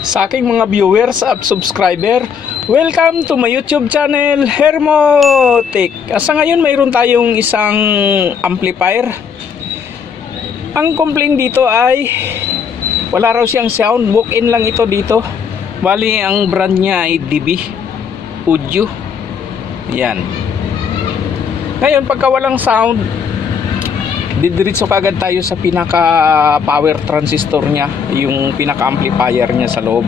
sa aking mga viewers at subscriber. Welcome to my YouTube channel, Hermotic. Sa ngayon mayroon tayong isang amplifier. Ang complaint dito ay wala raw siyang sound. Book-in lang ito dito. Bali ang brand niya ay DB Audio. Yan. Ngayon pagka walang sound, didiretso kagad tayo sa pinaka power transistor niya, yung pinaka amplifier niya sa loob.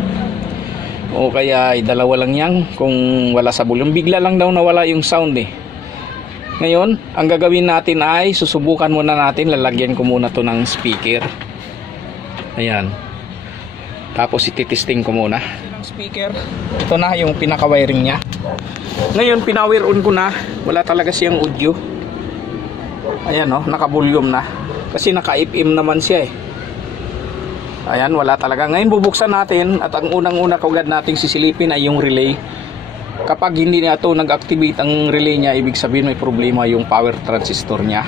O kaya ay dalawa lang yan kung wala sa volume. Bigla lang daw nawala yung sound eh. Ngayon ang gagawin natin ay susubukan muna natin. Lalagyan ko muna to ng speaker. Ayan. Tapos ititesting ko muna ng speaker. Ito na yung pinaka wiring niya. Ngayon pinower on ko na. Wala talaga siyang audio. Ayan o, naka-volume na. Kasi naka-FM naman siya eh. Ayan, wala talaga. Ngayon bubuksan natin. At ang unang-una kaugad nating sisilipin ay yung relay. Kapag hindi na ito nag-activate ang relay niya, ibig sabihin may problema yung power transistor niya.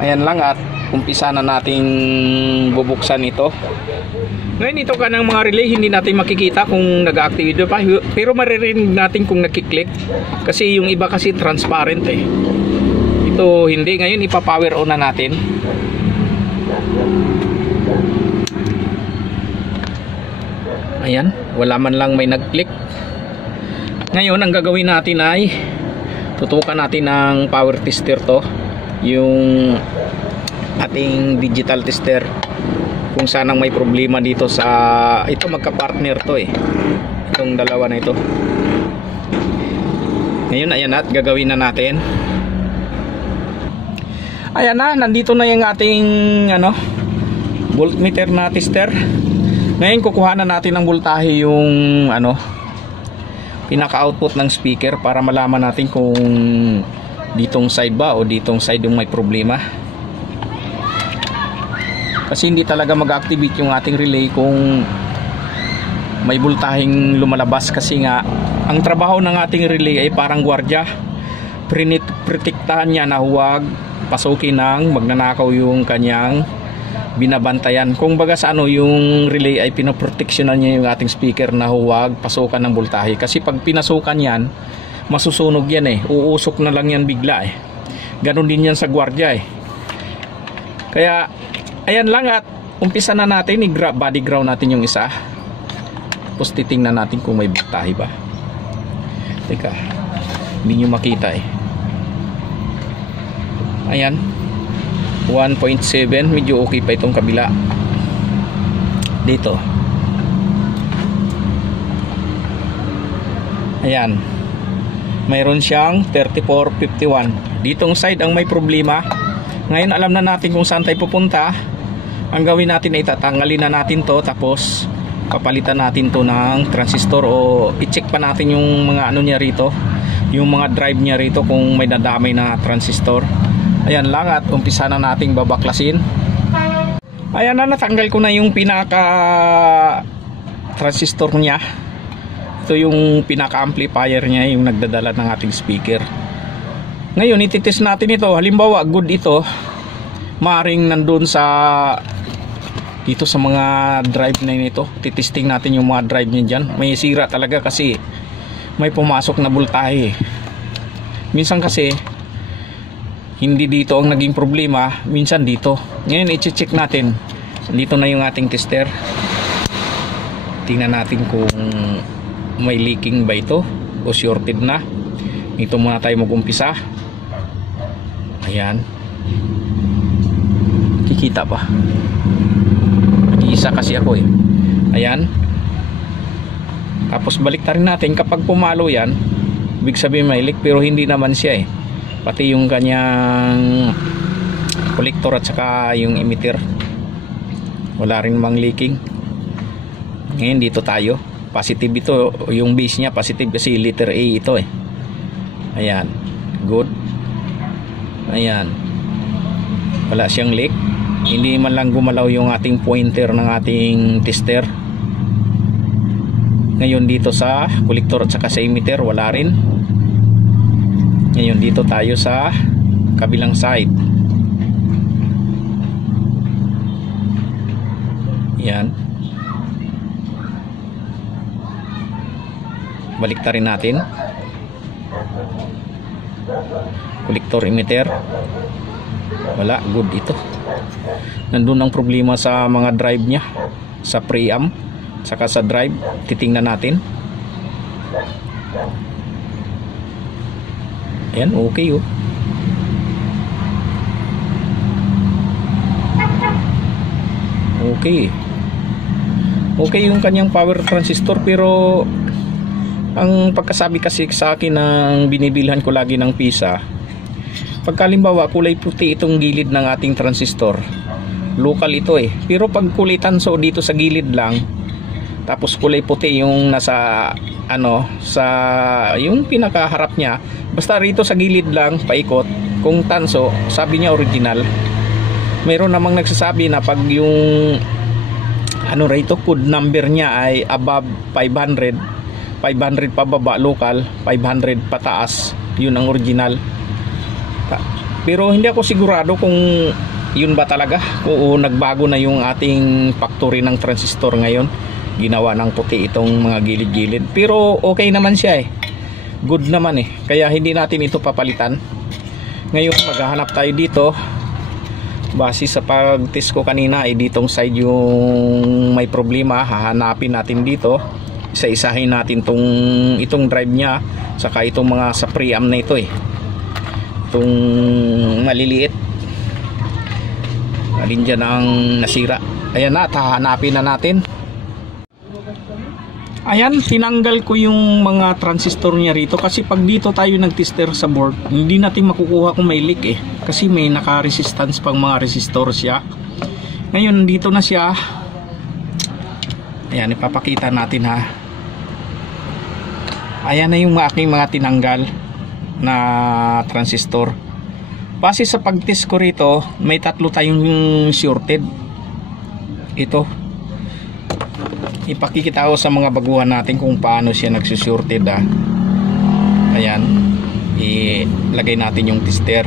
Ayan lang at umpisa na nating bubuksan ito. Ngayon ito ka ng mga relay, hindi natin makikita kung nag-activate pa. Pero maririnig natin kung nakiklik. Kasi yung iba kasi transparent eh. Ito hindi. Ngayon ipa-power on na natin. Ayan, wala man lang may nag-click. Ngayon ang gagawin natin ay tutukan natin ng power tester to, yung ating digital tester, kung saan ang may problema dito sa ito. Magka-partner to eh, itong dalawa na ito. Ngayon ayan, at gagawin na natin. Ayan na, nandito na yung ating voltmeter na tester. Ngayon kukuha na natin ng voltahe yung pinaka-output ng speaker para malaman natin kung ditong side ba o ditong side yung may problema. Kasi hindi talaga mag-activate yung ating relay kung may voltaheng lumalabas, kasi nga ang trabaho ng ating relay ay parang gwardiya. Protektahan niya na huwag pasukin ng magnanakaw yung kanyang binabantayan. Kung baga sa yung relay ay pinoproteksyonan niya yung ating speaker na huwag pasukan ng voltahe. Kasi pag pinasukan yan, masusunog yan eh. Uusok na lang yan bigla eh. Ganon din yan sa gwardiya eh. Kaya ayan lang, at umpisa na natin. Body ground natin yung isa. Tapos titingnan natin kung may voltahe ba. Teka, hindi nyo makita eh. Ayan, 1.7. medyo okay pa itong kabila dito. Ayan, mayroon siyang 3451. Ditong side ang may problema. Ngayon alam na natin kung saan tayo pupunta. Ang gawin natin ay tatanggalin na natin to, tapos papalitan natin to ng transistor, o i-check pa natin yung mga niya rito, yung mga drive niya rito kung may nadamay na transistor. Ayan lang, at umpisa na nating babaklasin. Ayan na, natanggal ko na yung pinaka transistor niya. Ito yung pinaka amplifier niya, yung nagdadala ng ating speaker. Ngayon ititest natin ito. Halimbawa good ito, maaring nandun sa dito sa mga drive na nito. Titesting natin yung mga drive niya dyan. May sira talaga kasi may pumasok na voltahe. Minsan kasi hindi dito ang naging problema, minsan dito. Ngayon i-check natin. Dito na yung ating tester. Tingnan natin kung may leaking ba ito o shorted na. Ito muna tayo mag-umpisa. Ayan, kikita pa. Isa kasi ako eh. Ayan. Tapos balik rin natin. Kapag pumalo yan, ibig sabihin may leak, pero hindi naman siya eh. Pati yung kanyang collector at saka yung emitter, wala rin mang leaking. Ngayon dito tayo, positive ito. Yung base nya positive kasi letter A ito eh. Ayan, good. Ayan, wala siyang leak. Hindi man lang gumalaw yung ating pointer ng ating tester. Ngayon dito sa collector at saka sa emitter, wala rin. Ngayon dito tayo sa kabilang side. Yan. baliktarin natin. Collector emitter, wala, good ito. Nandun ang problema sa mga drive nya, sa preamp saka sa drive. Titingnan natin. Ayan, okay oh. Okay yung kanyang power transistor, pero ang pagkasabi kasi sa akin ng binibilhan ko lagi ng PISA, pagkalimbawa kulay puti itong gilid ng ating transistor, local ito eh. Pero pag kulay tanso dito sa gilid lang, tapos kulay puti yung nasa sa yung pinakaharap niya, basta rito sa gilid lang paikot, kung tanso, sabi niya original. Mayroon namang nagsasabi na pag yung rito code number niya ay above 500 pababa local, 500 pataas, yun ang original. Pero hindi ako sigurado kung yun ba talaga, o nagbago na yung ating factory ng transistor ngayon, ginawa ng puti itong mga gilid-gilid. Pero okay naman siya eh, good naman eh, kaya hindi natin ito papalitan. Ngayon maghahanap tayo dito. Base sa pag-test ko kanina ay ditong side yung may problema, hahanapin natin dito. Isa-isahin natin itong drive nya, saka itong mga sa preamp na ito eh, itong maliliit, alin dyan ang nasira. Ayan na, hahanapin na natin. Ayan, tinanggal ko yung mga transistor niya rito, kasi pag dito tayo nag-tester sa board, hindi natin makukuha kung may leak eh, kasi may naka-resistance pang mga resistor siya. Ngayon dito na siya. Ayan, ipapakita natin ha. Ayan na yung aking mga tinanggal na transistor. Base sa pag-test ko rito, may tatlo tayong shorted. Ito, ipakikita ko sa mga baguhan natin kung paano siya nagsusurted ha. Ayan, ilagay natin yung tester.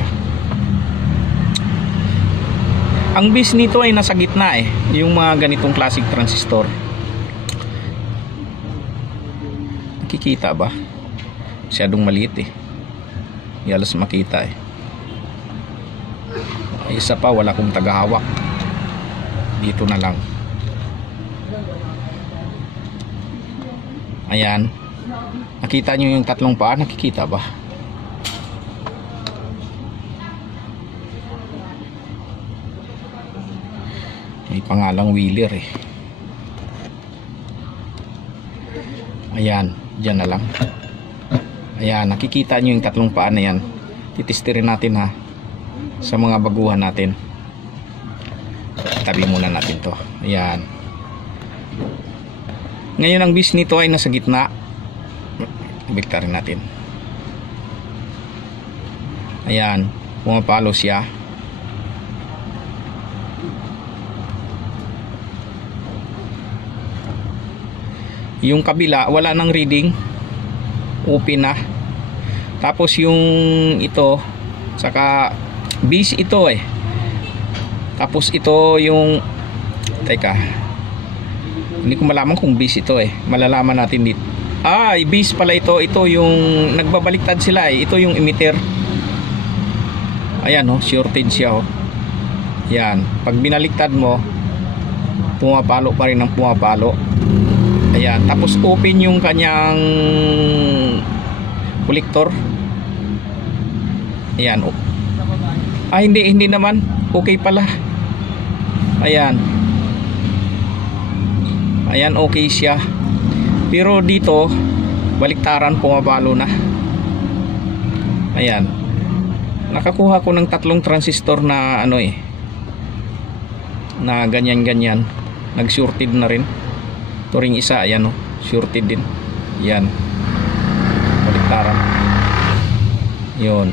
Ang base nito ay nasa gitna eh, yung mga ganitong classic transistor. Nakikita ba? Masyadong maliit eh, hindi halos makita eh. Ay, isa pa, wala akong tagahawak. Dito na lang. Ayan, nakita nyo yung tatlong paa, nakikita ba? May pangalang wheeler eh. Ayan, dyan na lang. Ayan, nakikita nyo yung tatlong paa na yan. Titestirin natin ha, sa mga baguhan natin. Tabi muna natin to. Ayan. Ngayon ang base nito ay nasa gitna. Bigtarin natin. Ayan, pumapalo siya. Yung kabila wala nang reading, open na. Tapos yung ito, saka base ito eh. Tapos ito yung, teka, hindi ko malaman kung base ito eh. Malalaman natin dito. Ah, base pala ito. Ito yung nagbabaliktad sila eh. Ito yung emitter. Ayan oh, shorted siya oh. Yan, pag binaliktad mo, pumapalo pa rin ang pumapalo. Ayan, tapos open yung kanyang collector. Ayan oh. Ah, hindi naman. Okay pala. Ayan. Ayan, okay siya. Pero dito baliktaran, pumapalo na. Ayan, nakakuha ko ng tatlong transistor na na ganyan, nag-shorted na rin. Ito ring isa, ayan shorted din. Yan, baliktaran. Yun,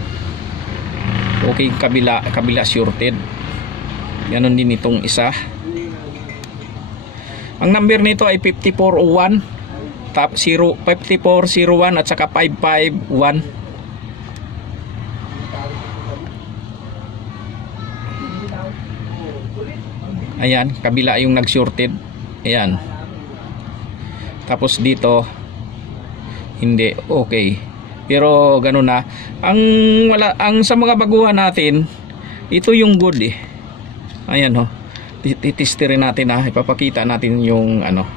okay. Kabila shorted. Ganon din itong isa. Ang number nito ay 5401, top 5401 at saka 551. Ayan, kabila yung nag-shorted. Ayan. Tapos dito hindi okay. Pero ganun na. Ang sa mga baguhan natin, ito yung good eh. Ayan ho. Titestirin natin ha. Ipapakita natin yung ano,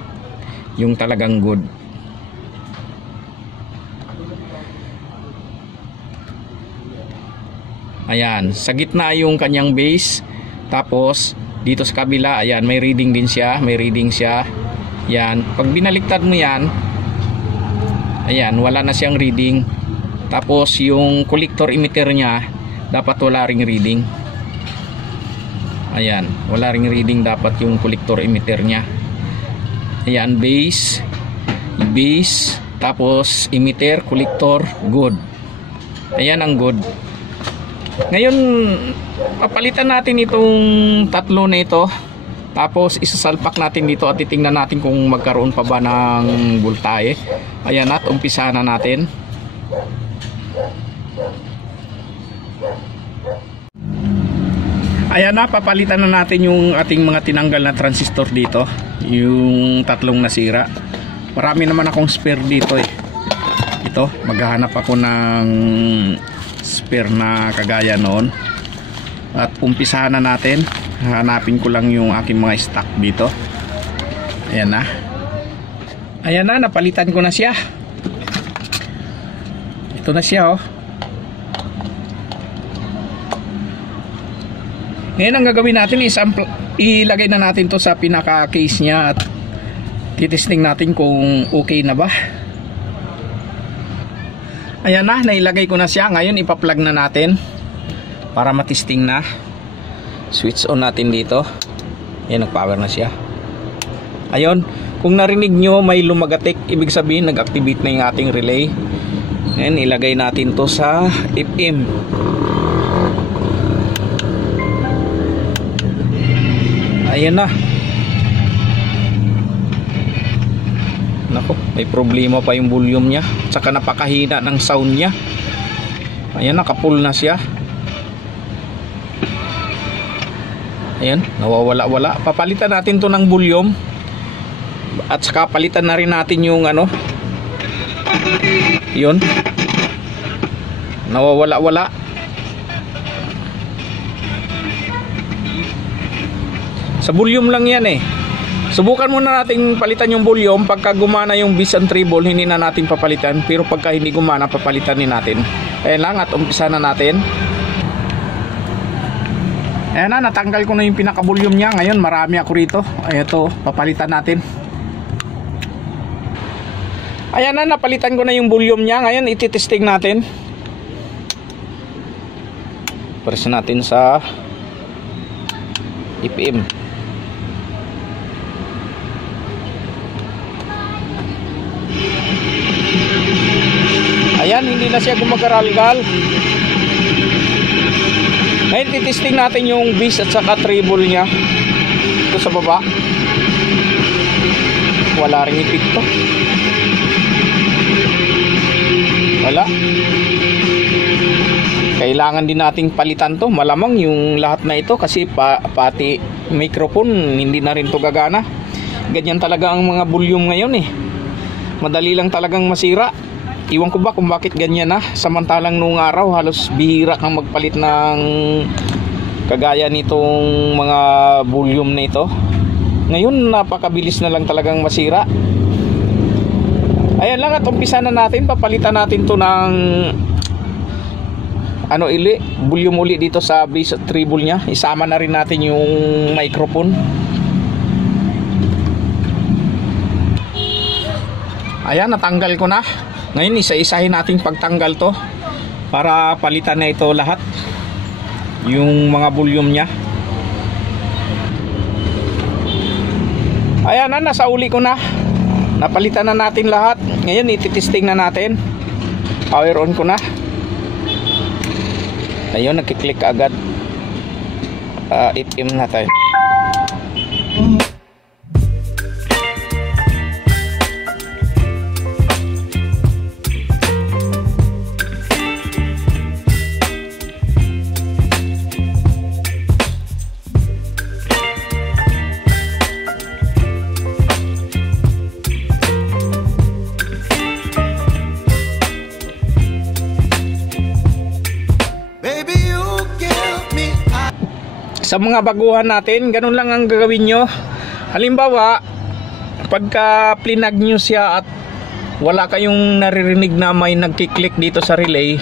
yung talagang good. Ayan, sa gitna yung kanyang base. Tapos dito sa kabila, ayan, may reading din siya, may reading siya. Yan, pag binaliktad mo yan, ayan, wala na siyang reading. Tapos yung collector emitter niya, dapat wala ring reading. Ayan, wala ring reading dapat yung collector emitter niya. Ayan, base, tapos emitter, collector, good. Ayan ang good. Ngayon, papalitan natin itong tatlo na ito. Tapos isasalpak natin dito at titingnan natin kung magkaroon pa ba ng voltahe. Ayan, at umpisa na natin. Ayan na, papalitan na natin yung ating mga tinanggal na transistor dito. Yung tatlong nasira. Marami naman akong spare dito eh. Ito, maghahanap ako ng spare na kagaya noon. At umpisahan na natin. Hanapin ko lang yung aking mga stock dito. Ayan na. Ayan na, napalitan ko na siya. Ito na siya oh. Ngayon ang gagawin natin is ilagay na natin to sa pinaka case nya at titesting natin kung okay na ba. Ayan na, nailagay ko na siya. Ngayon ipa-plug na natin para matesting na. Switch on natin dito. Ayan, nag-power na siya. Ayun, kung narinig nyo may lumagatik, ibig sabihin nag-activate na yung ating relay. Ngayon ilagay natin to sa FM. Ayan na. Nako, may problema pa yung volume niya. Tsaka napakahina ng sound niya. Ayan, naka-full na siya. Ayan, nawawala-wala. Papalitan natin to ng volume. At saka palitan na rin natin yung ano. Yun. Nawawala-wala. Sa volume lang yan eh. Subukan muna natin palitan yung volume. Pagka gumana yung bass and treble, hindi na natin papalitan. Pero pagka hindi gumana, papalitan din natin. Ayan lang, at umpisa na natin. Ayan na, natanggal ko na yung pinaka volume niya. Ngayon marami ako rito. Ayan to, papalitan natin. Ayan na, napalitan ko na yung volume niya. Ngayon ititesting natin. Press natin sa FM. Ayan, hindi na siya gumagaralgal. Ngayon titesting natin yung bass at saka treble niya. Ito sa baba. Wala ring epekto. Wala. Kailangan din nating palitan to. Malamang yung lahat na ito kasi pati microphone hindi na rin to gagana. Ganyan talaga ang mga volume ngayon eh. Madali lang talagang masira. Iwan ko ba kung bakit ganyan na. Samantalang nung araw halos bihira kang magpalit ng kagaya nitong mga volume na ito. Ngayon napakabilis na lang talagang masira. Ayan lang, at umpisa na natin. Papalitan natin to ng volume uli dito sa bass at treble nya. Isama na rin natin yung microphone. Ayan, natanggal ko na. Ngayon isa-isahin nating pagtanggal to para palitan na ito lahat yung mga volume nya. Ayan na, nasa uli ko na. Napalitan na natin lahat. Ngayon ititesting na natin. Power on ko na. Ayun, nagkiklik agad. FM na tayo. Sa mga baguhan natin, ganun lang ang gagawin nyo. Halimbawa, pagka plinag nyo siya at wala kayong naririnig na may nagkiklik dito sa relay,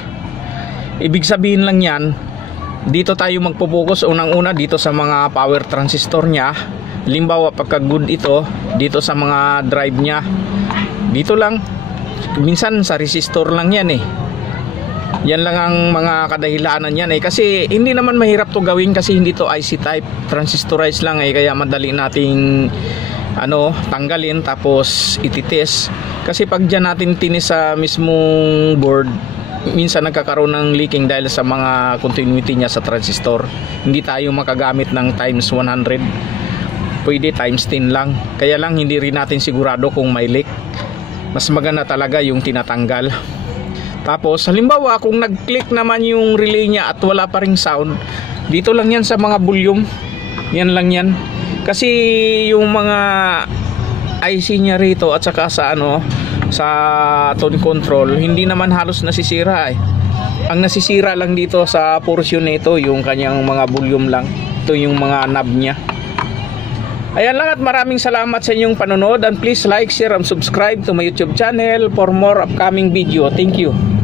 ibig sabihin lang yan, dito tayo magpo-focus unang-una dito sa mga power transistor nya. Halimbawa, pagka good ito, dito sa mga drive nya. Dito lang, minsan sa resistor lang yan eh. Yan lang ang mga kadahilanan yan eh. Kasi hindi naman mahirap to gawin kasi hindi to IC type, transistorized lang eh. Kaya madali nating tanggalin tapos ititest. Kasi pag dyan natin tinis sa mismong board, minsan nagkakaroon ng leaking dahil sa mga continuity niya sa transistor. Hindi tayo makagamit ng times 100, pwede times 10 lang. Kaya lang hindi rin natin sigurado kung may leak. Mas maganda talaga yung tinatanggal. Tapos halimbawa kung nag-click naman yung relay niya at wala pa ring sound, dito lang yan sa mga volume. Yan lang yan. Kasi yung mga IC niya rito at saka sa sa tone control, hindi naman halos nasisira eh. Ang nasisira lang dito sa portion nito yung kanyang mga volume lang. Ito yung mga knob niya. Ayan lang at maraming salamat sa inyong panonood, and please like, share and subscribe to my YouTube channel for more upcoming video. Thank you.